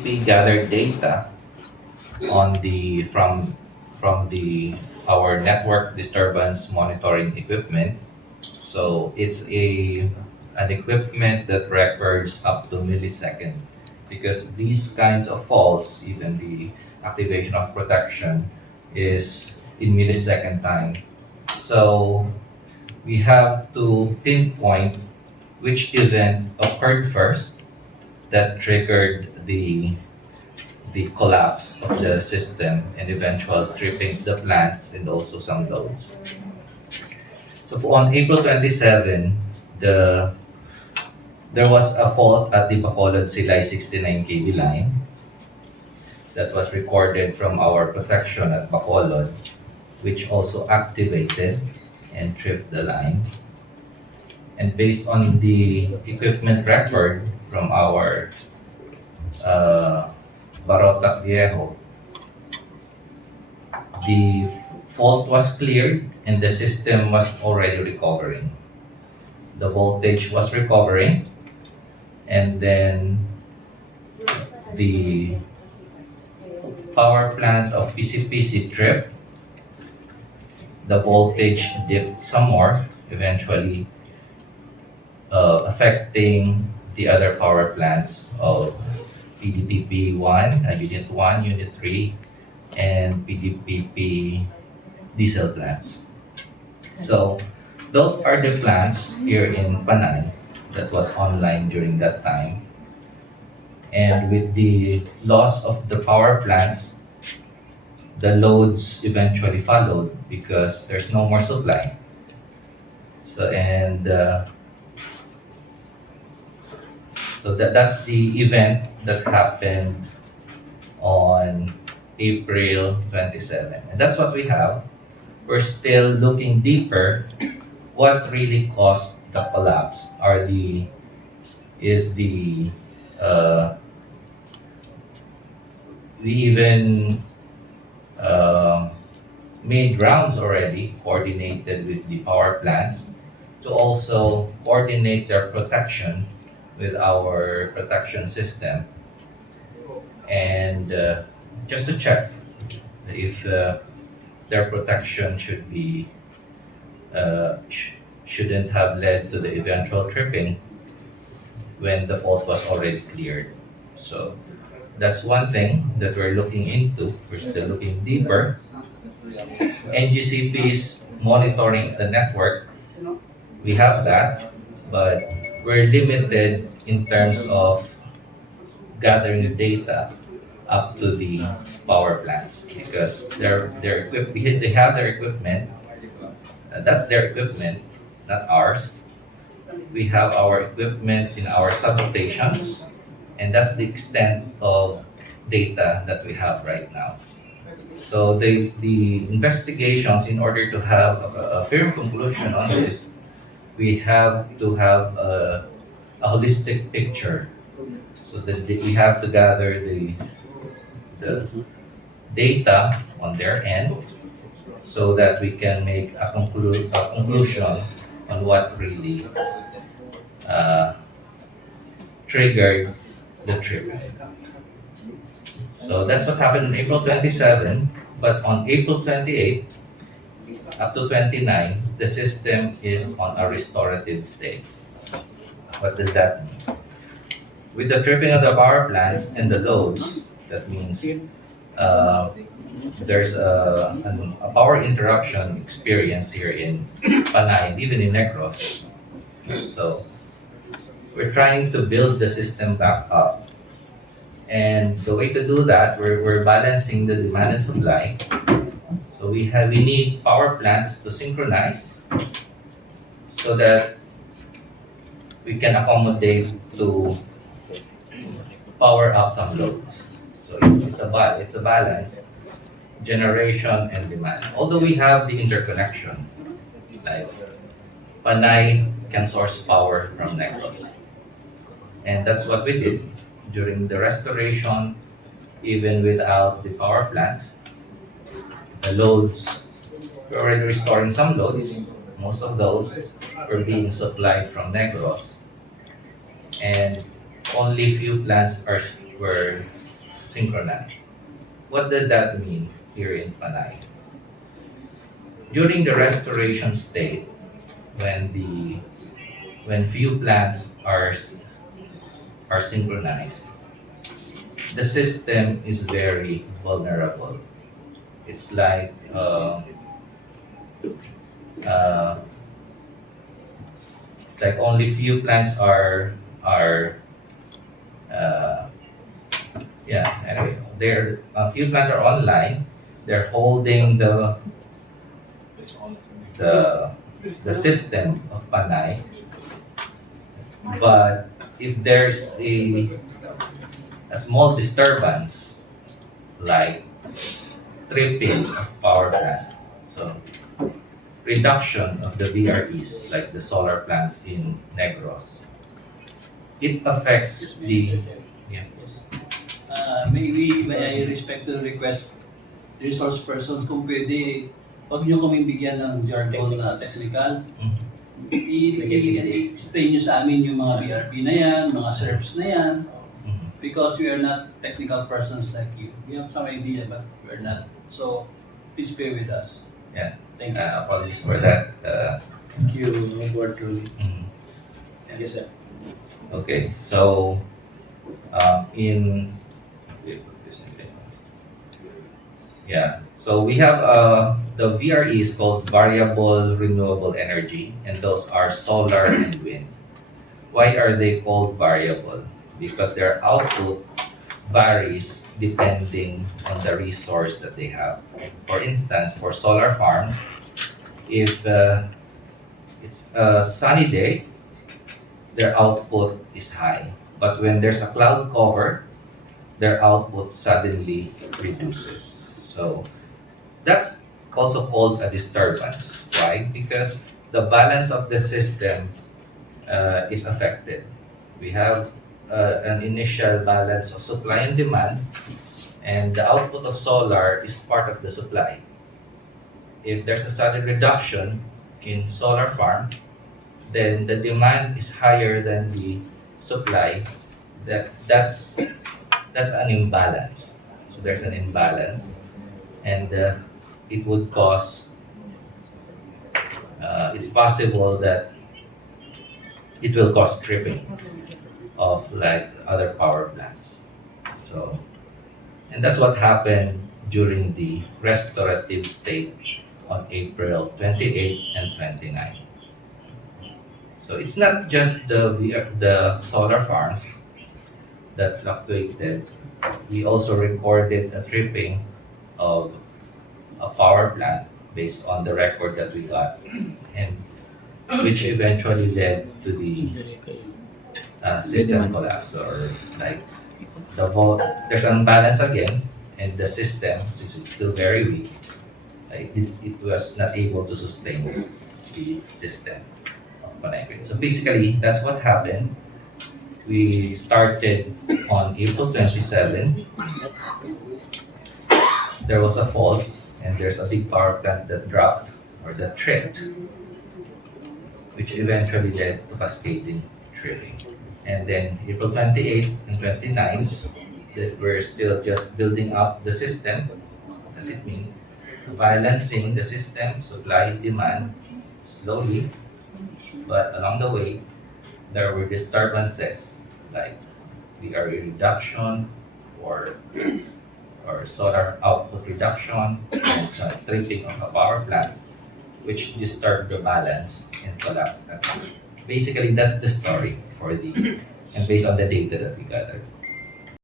Ngcp gathered data on the from the our network disturbance monitoring equipment. So it's an equipment that records up to millisecond, because these kinds of faults, even the activation of protection, is in millisecond time. So we have to pinpoint which event occurred first that triggered the collapse of the system and eventual tripping of the plants and also some loads. So on April 27, the there was a fault at the Bacolod Silay 69 kV line that was recorded from our protection at Bacolod, which also activated and tripped the line. And based on the equipment record from our Barotac Viejo, the fault was cleared and the system was already recovering. The voltage was recovering, and then the power plant of PCPC tripped. The voltage dipped some more, eventually affecting the other power plants of PDPP 1, Unit 1, Unit 3, and PDPP diesel plants. So those are the plants here in Panay that was online during that time. And with the loss of the power plants, the loads eventually followed because there's no more supply. So that's the event that happened on April 27. And that's what we have. We're still looking deeper. What really caused the collapse is the we even made rounds already, coordinated with the power plants to also coordinate their protection with our protection system, and just to check if their protection shouldn't have led to the eventual tripping when the fault was already cleared. So that's one thing that we're looking into. We're still looking deeper. NGCP's monitoring of the network, we have that, but we're limited in terms of gathering the data up to the power plants because they have their equipment. That's their equipment, not ours. We have our equipment in our substations, and that's the extent of data that we have right now. So the investigations, in order to have a firm conclusion on this, we have to have a holistic picture. So that we have to gather the data on their end so that we can make a conclusion on what really triggered the trip. So that's what happened on April 27, but on April 28 up to 29, the system is on a restorative state. What does that mean? With the tripping of the power plants and the loads, that means there's a power interruption experience here in Panay, even in Negros. So we're trying to build the system back up. And the way to do that, we're balancing the demand and supply. So we need power plants to synchronize so that we can accommodate to power up some loads. So it's a balance, generation and demand. Although we have the interconnection, like Panay can source power from Negros. And that's what we did during the restoration, even without the power plants. The loads, we're already restoring some loads. Most of those were being supplied from Negros. And only few plants were synchronized. What does that mean here in Panay? During the restoration state, when the when few plants are synchronized, the system is very vulnerable. It's uh, it's like only few plants are uh, yeah. Anyway, there a few plants are online. They're holding the the system of Panay, but if there's a small disturbance like tripping of power plant, so reduction of the VREs like the solar plants in Negros, it affects the yeah. Yes. May I respect to request resource persons kung pwede, wag nyo kaming bigyan ng jargon na technical. Mhm. I-explain nyo sa amin yung mga BRP na yan, mga SERPs na yan, Mhm. because we are not technical persons like you. We have some idea, but we're not. So, please bear with us. Yeah. Thank you. Apologies for that. Thank you, Board Truly. Mhm. Thank you, sir. Okay, so in yeah, so we have the VRE is called variable renewable energy, and those are solar and wind. Why are they called variable? Because their output varies depending on the resource that they have. For instance, for solar farms, if it's a sunny day, their output is high. But when there's a cloud cover, their output suddenly reduces. So that's also called a disturbance. Why? Because the balance of the system is affected. We have an initial balance of supply and demand, and the output of solar is part of the supply. If there's a sudden reduction in solar farm, then the demand is higher than the supply. That's an imbalance. So there's an imbalance, and it would cause. It's possible that it will cause tripping of like other power plants. So, and that's what happened during the restorative state on April 28 and 29. So it's not just the solar farms that fluctuated. We also recorded a tripping of a power plant based on the record that we got, and which eventually led to the system collapse, or like there's an imbalance again, and the system, since it's still very weak, like it was not able to sustain the system of Panay. So basically, that's what happened. We started on April 27. There was a fault, and there's a big power plant that dropped or that tripped, which eventually led to cascading tripping. And then April 28 and 29, that we're still just building up the system. What does it mean? Balancing the system, supply, demand, slowly, but along the way, there were disturbances like VRE reduction or solar output reduction and some tripping of a power plant, which disturbed the balance and collapsed. Basically, that's the story for the and based on the data that we gathered.